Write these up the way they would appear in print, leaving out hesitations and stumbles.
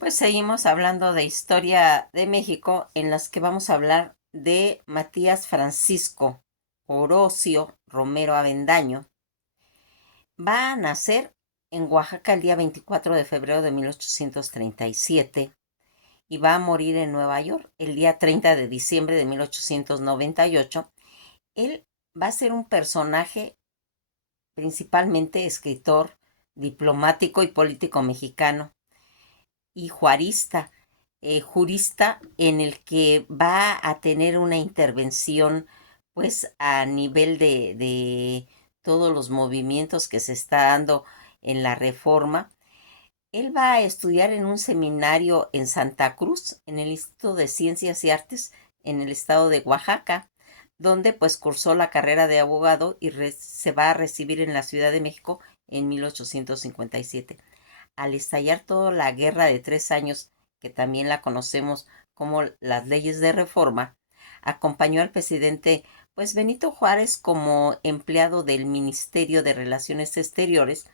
Pues seguimos hablando de historia de México, en las que vamos a hablar de Matías Francisco Orosio Romero Avendaño. Va a nacer en Oaxaca el día 24 de febrero de 1837 y va a morir en Nueva York el día 30 de diciembre de 1898. Él va a ser un personaje principalmente escritor, diplomático y político mexicano y juarista, jurista, en el que va a tener una intervención pues a nivel de todos los movimientos que se está dando en la reforma. Él va a estudiar en un seminario en Santa Cruz, en el Instituto de Ciencias y Artes en el estado de Oaxaca, donde pues cursó la carrera de abogado y se va a recibir en la Ciudad de México en 1857. Al estallar toda la Guerra de 3 años, que también la conocemos como las leyes de reforma, acompañó al presidente pues Benito Juárez como empleado del Ministerio de Relaciones Exteriores,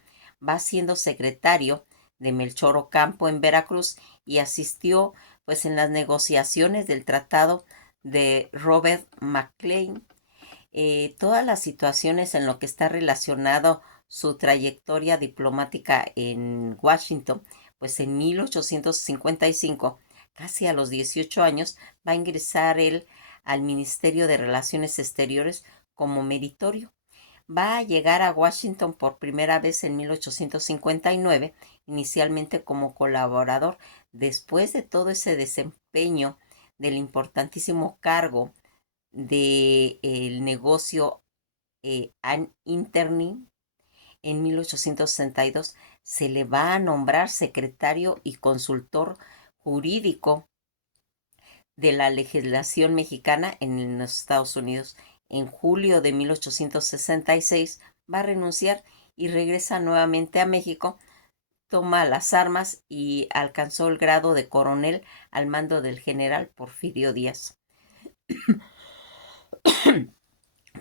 va siendo secretario de Melchor Ocampo en Veracruz y asistió pues en las negociaciones del tratado de Robert McLean. Todas las situaciones en lo que está relacionado su trayectoria diplomática en Washington, pues en 1855, casi a los 18 años, va a ingresar él al Ministerio de Relaciones Exteriores como meritorio. Va a llegar a Washington por primera vez en 1859, inicialmente como colaborador. Después de todo ese desempeño del importantísimo cargo del negocio Ann Interning en 1862, se le va a nombrar secretario y consultor jurídico de la legislación mexicana en los Estados Unidos. En julio de 1866 va a renunciar y regresa nuevamente a México, toma las armas y alcanzó el grado de coronel al mando del general Porfirio Díaz.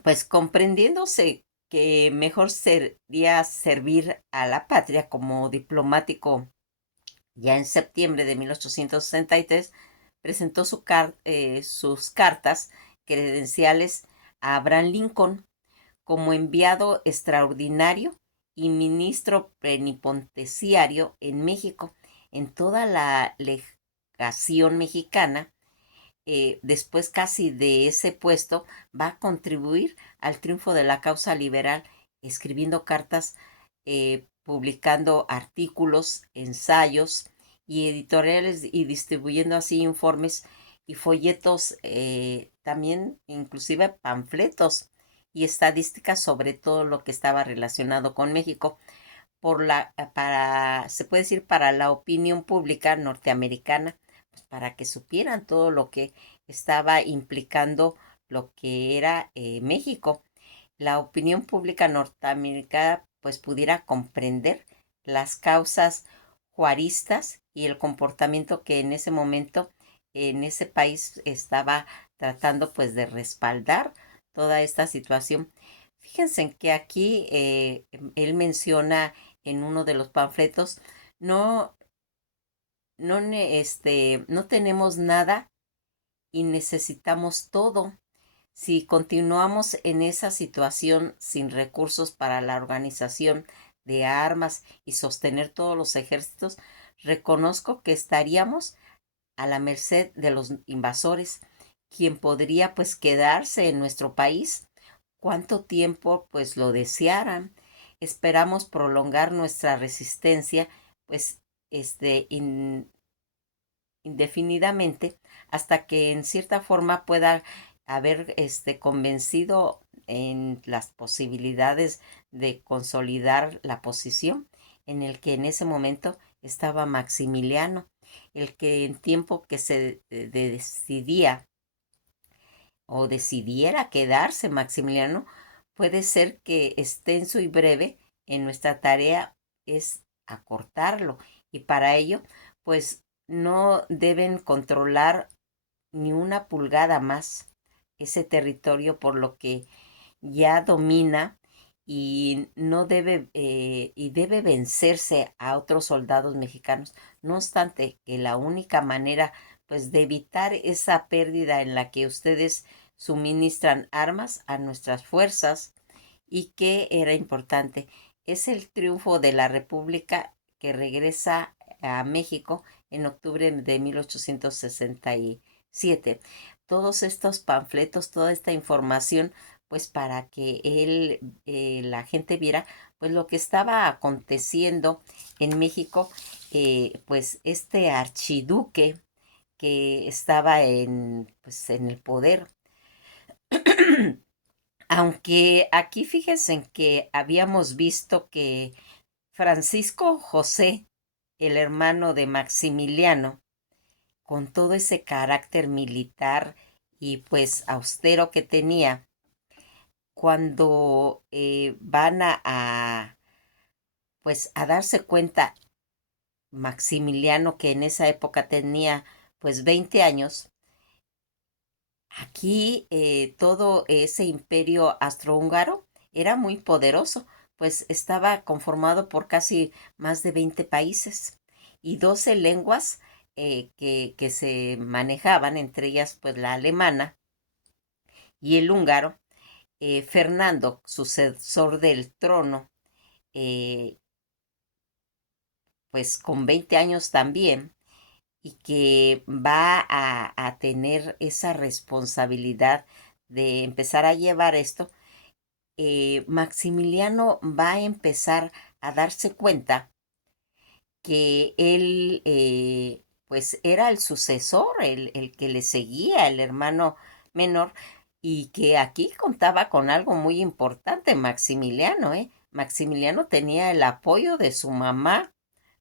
Pues comprendiéndose que mejor sería servir a la patria como diplomático, ya en septiembre de 1863 presentó sus cartas credenciales a Abraham Lincoln como enviado extraordinario y ministro plenipotenciario en México. En toda la legación mexicana, después casi de ese puesto, va a contribuir al triunfo de la causa liberal, escribiendo cartas, publicando artículos, ensayos y editoriales y distribuyendo así informes y folletos, también inclusive panfletos y estadísticas sobre todo lo que estaba relacionado con México se puede decir, para la opinión pública norteamericana, pues para que supieran todo lo que estaba implicando lo que era México. La opinión pública norteamericana pues pudiera comprender las causas juaristas y el comportamiento que en ese momento en ese país estaba tratando pues de respaldar toda esta situación. Fíjense en que aquí él menciona en uno de los panfletos, no, no tenemos nada y necesitamos todo. Si continuamos en esa situación sin recursos para la organización de armas y sostener todos los ejércitos, reconozco que estaríamos a la merced de los invasores, quien podría pues quedarse en nuestro país cuánto tiempo pues lo desearan. Esperamos prolongar nuestra resistencia pues indefinidamente hasta que en cierta forma pueda haber convencido en las posibilidades de consolidar la posición en el que en ese momento estaba Maximiliano, el que en tiempo que se decidía o decidiera quedarse Maximiliano, puede ser que extenso y breve. En nuestra tarea es acortarlo y para ello pues no deben controlar ni una pulgada más ese territorio, por lo que ya domina y no debe y debe vencerse a otros soldados mexicanos. No obstante que la única manera pues de evitar esa pérdida en la que ustedes suministran armas a nuestras fuerzas y que era importante es el triunfo de la República que regresa a México en octubre de 1867. Todos estos panfletos, toda esta información, pues para que la gente viera, pues lo que estaba aconteciendo en México, pues este archiduque que estaba pues, en el poder. Aunque aquí fíjense en que habíamos visto que Francisco José, el hermano de Maximiliano, con todo ese carácter militar y pues austero que tenía, cuando van pues a darse cuenta Maximiliano, que en esa época tenía pues 20 años, aquí todo ese imperio austrohúngaro era muy poderoso, pues estaba conformado por casi más de 20 países y 12 lenguas que se manejaban, entre ellas pues la alemana y el húngaro. Fernando, sucesor del trono, eh, pues con 20 años también, y que va a tener esa responsabilidad de empezar a llevar esto, Maximiliano va a empezar a darse cuenta que él pues era el sucesor, el que le seguía, el hermano menor, y que aquí contaba con algo muy importante, Maximiliano, ¿eh? Maximiliano tenía el apoyo de su mamá,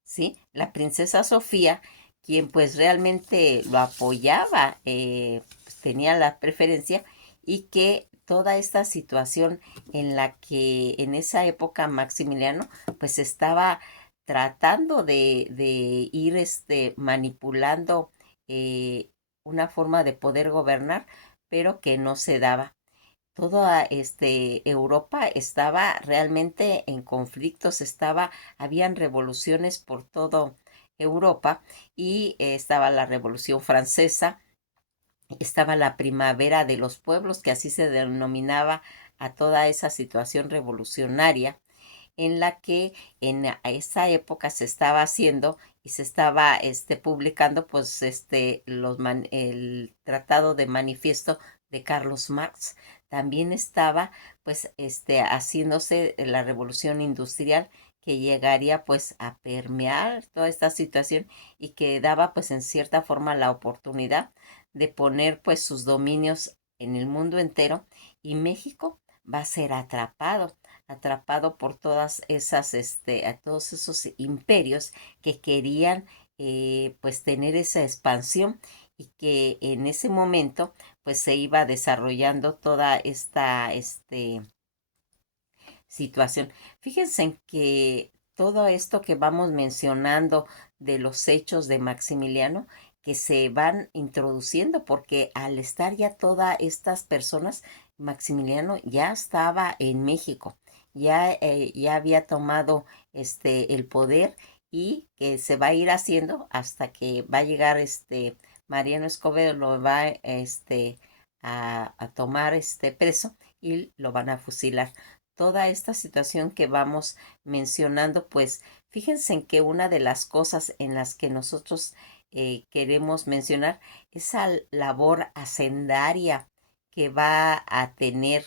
¿sí? La princesa Sofía, quien pues realmente lo apoyaba, pues, tenía la preferencia y que toda esta situación en la que en esa época Maximiliano pues estaba tratando de ir manipulando eh, una forma de poder gobernar, pero que no se daba. Toda Europa estaba realmente en conflictos, habían revoluciones por toda Europa y estaba la Revolución Francesa, estaba la Primavera de los Pueblos, que así se denominaba a toda esa situación revolucionaria en la que a esa época se estaba haciendo y se estaba publicando pues el Tratado de Manifiesto de Carlos Marx. También estaba pues haciéndose la revolución industrial que llegaría pues a permear toda esta situación y que daba pues en cierta forma la oportunidad de poner pues sus dominios en el mundo entero y México va a ser atrapado por todas esas, a todos esos imperios que querían pues tener esa expansión y que en ese momento pues se iba desarrollando toda esta situación. Fíjense en que todo esto que vamos mencionando de los hechos de Maximiliano, que se van introduciendo, porque al estar ya todas estas personas, Maximiliano ya estaba en México, ya había tomado el poder y que se va a ir haciendo hasta que va a llegar Mariano Escobedo, lo va a tomar preso y lo van a fusilar. Toda esta situación que vamos mencionando, pues fíjense en que una de las cosas en las que nosotros queremos mencionar esa labor hacendaria que va a tener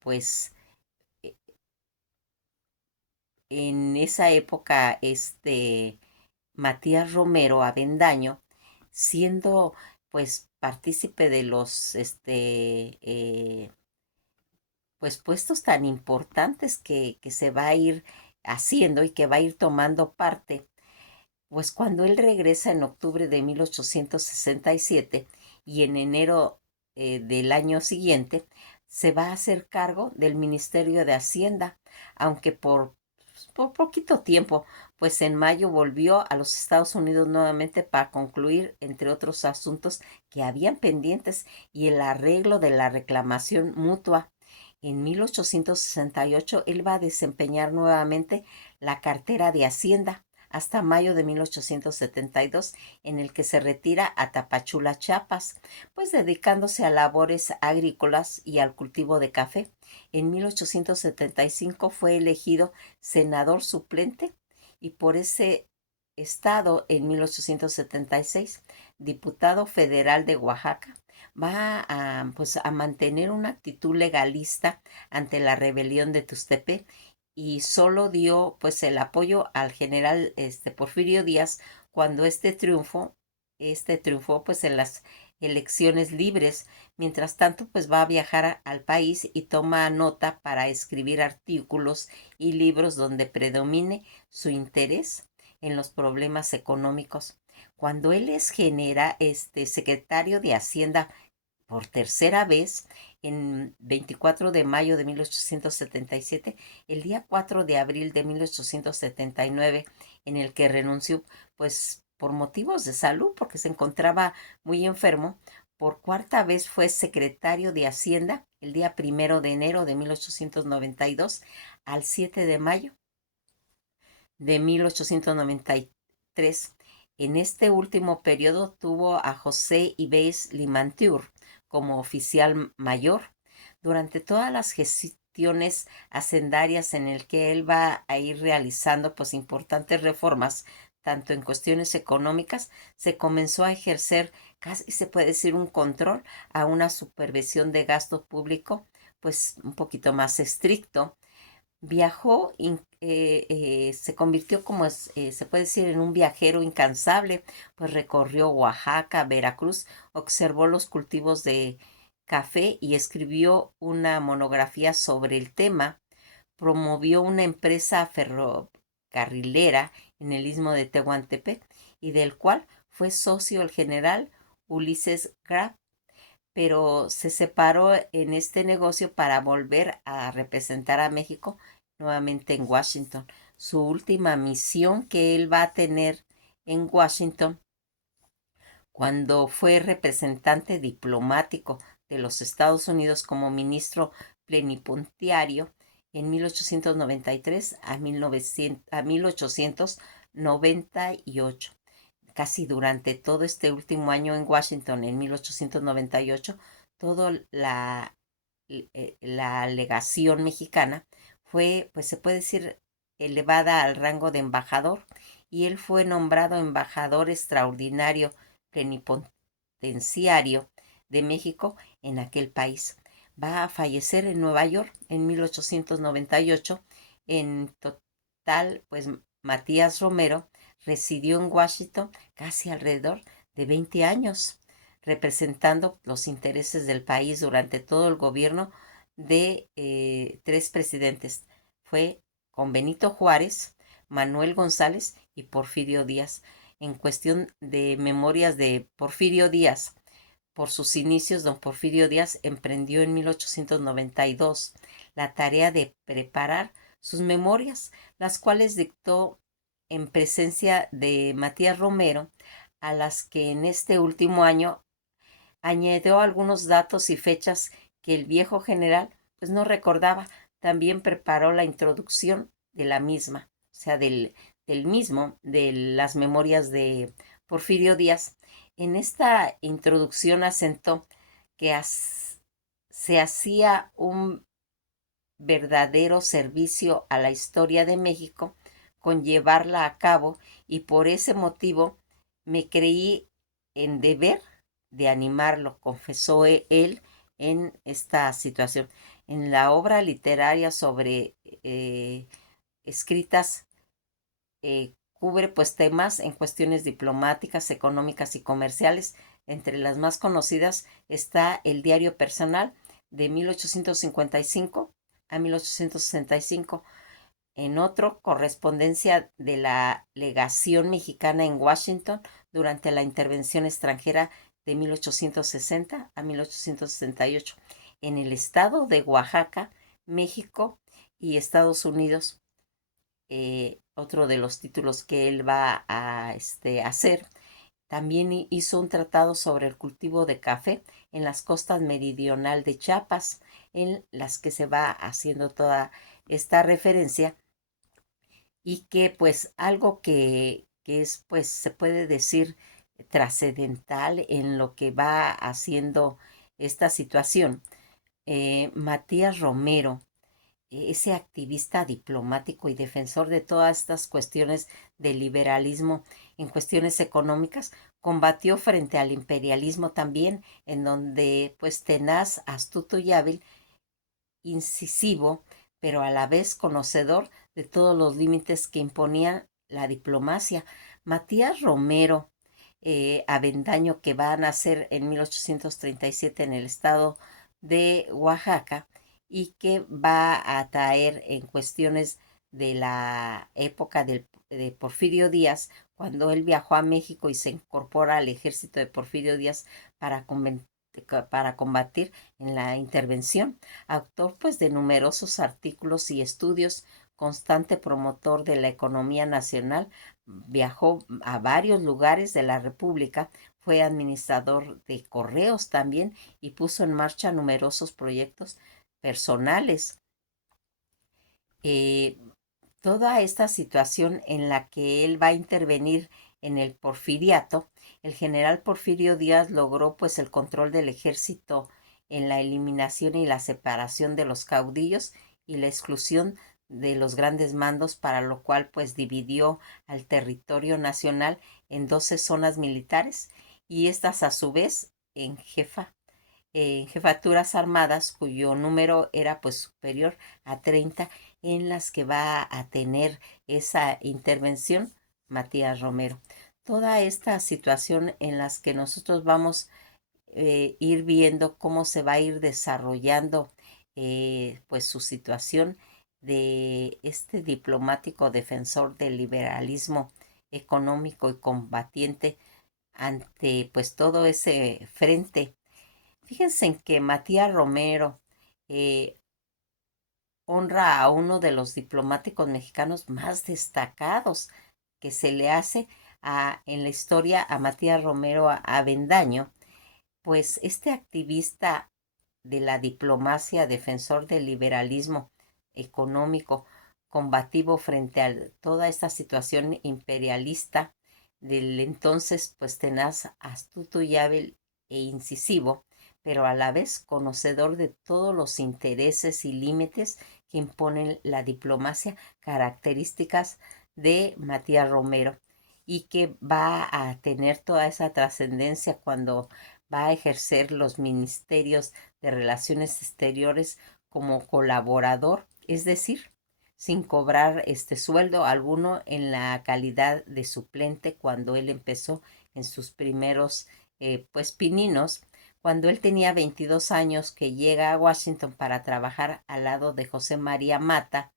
pues e- en esa época Matías Romero Avendaño siendo pues partícipe de los pues puestos tan importantes que se va a ir haciendo y que va a ir tomando parte, pues cuando él regresa en octubre de 1867 y en enero del año siguiente, se va a hacer cargo del Ministerio de Hacienda, aunque por poquito tiempo, pues en mayo volvió a los Estados Unidos nuevamente para concluir, entre otros asuntos que habían pendientes, y el arreglo de la reclamación mutua En 1868 él va a desempeñar nuevamente la cartera de Hacienda hasta mayo de 1872, en el que se retira a Tapachula, Chiapas, pues dedicándose a labores agrícolas y al cultivo de café. En 1875 fue elegido senador suplente y por ese estado en 1876 diputado federal de Oaxaca. Va a, pues, a mantener una actitud legalista ante la rebelión de Tuxtepec y solo dio pues el apoyo al general Porfirio Díaz cuando este triunfó pues en las elecciones libres. Mientras tanto pues va a viajar al país y toma nota para escribir artículos y libros donde predomine su interés en los problemas económicos. Cuando él es secretario de Hacienda por tercera vez, en 24 de mayo de 1877, el día 4 de abril de 1879, en el que renunció, pues por motivos de salud, porque se encontraba muy enfermo. Por cuarta vez fue secretario de Hacienda el día 1 de enero de 1892 al 7 de mayo de 1893. En este último periodo tuvo a José Ibáez Limantur como oficial mayor. Durante todas las gestiones hacendarias en el que él va a ir realizando pues importantes reformas, tanto en cuestiones económicas, se comenzó a ejercer casi se puede decir un control a una supervisión de gasto público pues un poquito más estricto. Viajó, se convirtió como se puede decir en un viajero incansable, pues recorrió Oaxaca, Veracruz, observó los cultivos de café y escribió una monografía sobre el tema, promovió una empresa ferrocarrilera en el istmo de Tehuantepec y del cual fue socio el general Ulises Grab, pero se separó en este negocio para volver a representar a México nuevamente en Washington. Su última misión que él va a tener en Washington, cuando fue representante diplomático de los Estados Unidos como ministro plenipotenciario en 1893 a 1898. Casi durante todo este último año en Washington, en 1898, toda la legación mexicana fue, pues se puede decir, elevada al rango de embajador y él fue nombrado embajador extraordinario plenipotenciario de México en aquel país. Va a fallecer en Nueva York en 1898. En total, pues Matías Romero residió en Washington casi alrededor de 20 años, representando los intereses del país durante todo el gobierno de tres presidentes. Fue con Benito Juárez, Manuel González y Porfirio Díaz. En cuestión de memorias de Porfirio Díaz, por sus inicios, don Porfirio Díaz emprendió en 1892 la tarea de preparar sus memorias, las cuales dictó en presencia de Matías Romero, a las que en este último año añadió algunos datos y fechas que el viejo general pues no recordaba. También preparó la introducción de la misma, o sea, del mismo, de las memorias de Porfirio Díaz. En esta introducción asentó que se hacía un verdadero servicio a la historia de México con llevarla a cabo y por ese motivo me creí en deber de animarlo, confesó él en esta situación. En la obra literaria sobre escritas cubre pues temas en cuestiones diplomáticas, económicas y comerciales. Entre las más conocidas está el Diario Personal de 1855 a 1865. En otro, correspondencia de la legación mexicana en Washington durante la intervención extranjera de 1860 a 1868 en el estado de Oaxaca, México y Estados Unidos. Otro de los títulos que él va a hacer. También hizo un tratado sobre el cultivo de café en las costas meridional de Chiapas. en las que se va haciendo toda esta referencia y que pues algo que es pues se puede decir trascendental en lo que va haciendo esta situación. Matías Romero, ese activista diplomático y defensor de todas estas cuestiones del liberalismo en cuestiones económicas, combatió frente al imperialismo también, en donde pues tenaz, astuto y hábil, incisivo, pero a la vez conocedor de todos los límites que imponía la diplomacia. Matías Romero Avendaño, que va a nacer en 1837 en el estado de Oaxaca y que va a traer en cuestiones de la época de Porfirio Díaz, cuando él viajó a México y se incorpora al ejército de Porfirio Díaz para, para combatir en la intervención. Autor pues de numerosos artículos y estudios, constante promotor de la economía nacional, viajó a varios lugares de la República, fue administrador de correos también y puso en marcha numerosos proyectos personales. Eh, Toda esta situación en la que él va a intervenir en el porfiriato, el general Porfirio Díaz logró pues el control del ejército en la eliminación y la separación de los caudillos y la exclusión de los grandes mandos, para lo cual pues dividió al territorio nacional en 12 zonas militares y estas a su vez en jefaturas armadas cuyo número era pues superior a 30, en las que va a tener esa intervención Matías Romero. Toda esta situación en las que nosotros vamos ir viendo cómo se va a ir desarrollando pues su situación de este diplomático defensor del liberalismo económico y combatiente ante pues todo ese frente. Fíjense en que Matías Romero eh, honra a uno de los diplomáticos mexicanos más destacados que se le hace en la historia a Matías Romero Avendaño, pues este activista de la diplomacia, defensor del liberalismo económico, combativo frente a toda esta situación imperialista del entonces, pues tenaz, astuto y hábil e incisivo, pero a la vez conocedor de todos los intereses y límites que imponen la diplomacia, características de Matías Romero, y que va a tener toda esa trascendencia cuando va a ejercer los ministerios de Relaciones Exteriores como colaborador, es decir, sin cobrar este sueldo alguno, en la calidad de suplente cuando él empezó en sus primeros pues pininos, cuando él tenía 22 años, que llega a Washington para trabajar al lado de José María Mata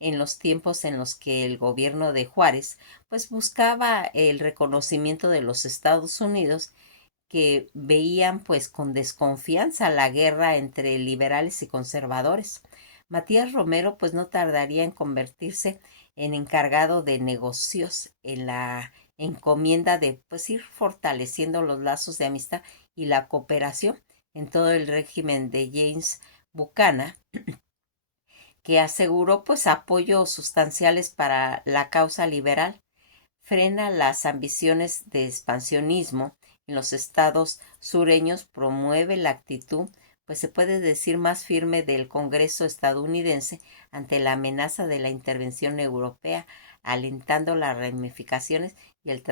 en los tiempos en los que el gobierno de Juárez pues buscaba el reconocimiento de los Estados Unidos, que veían pues con desconfianza la guerra entre liberales y conservadores. Matías Romero pues no tardaría en convertirse en encargado de negocios en la encomienda de pues ir fortaleciendo los lazos de amistad y la cooperación en todo el régimen de James Buchanan, que aseguró pues apoyos sustanciales para la causa liberal, frena las ambiciones de expansionismo en los estados sureños, promueve la actitud, pues se puede decir, más firme del Congreso estadounidense ante la amenaza de la intervención europea, alentando las ramificaciones y el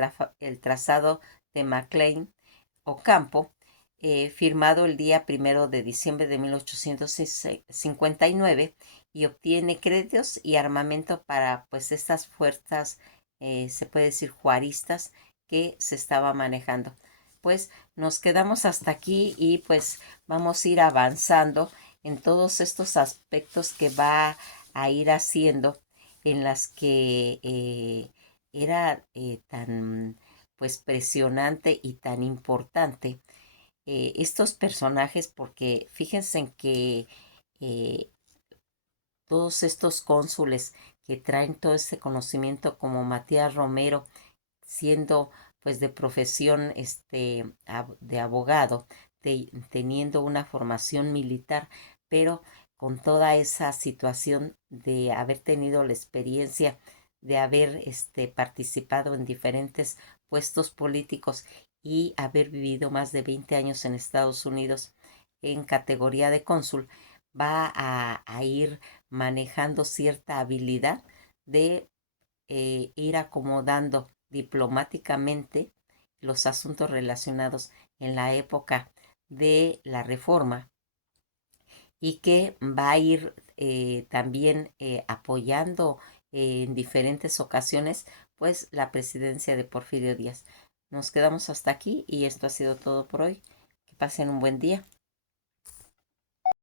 trazado de McLean Ocampo, firmado el día 1 de diciembre de 1859, y obtiene créditos y armamento para pues estas fuerzas, se puede decir, juaristas, que se estaba manejando. Pues nos quedamos hasta aquí y pues vamos a ir avanzando en todos estos aspectos que va a ir haciendo, en las que era tan pues presionante y tan importante estos personajes, porque fíjense en que eh, todos estos cónsules que traen todo este conocimiento, como Matías Romero, siendo pues de profesión de abogado, teniendo una formación militar, pero con toda esa situación de haber tenido la experiencia de haber participado en diferentes puestos políticos y haber vivido más de 20 años en Estados Unidos en categoría de cónsul, va a ir manejando cierta habilidad de ir acomodando diplomáticamente los asuntos relacionados en la época de la reforma y que va a ir también apoyando en diferentes ocasiones pues la presidencia de Porfirio Díaz. Nos quedamos hasta aquí y esto ha sido todo por hoy. Que pasen un buen día.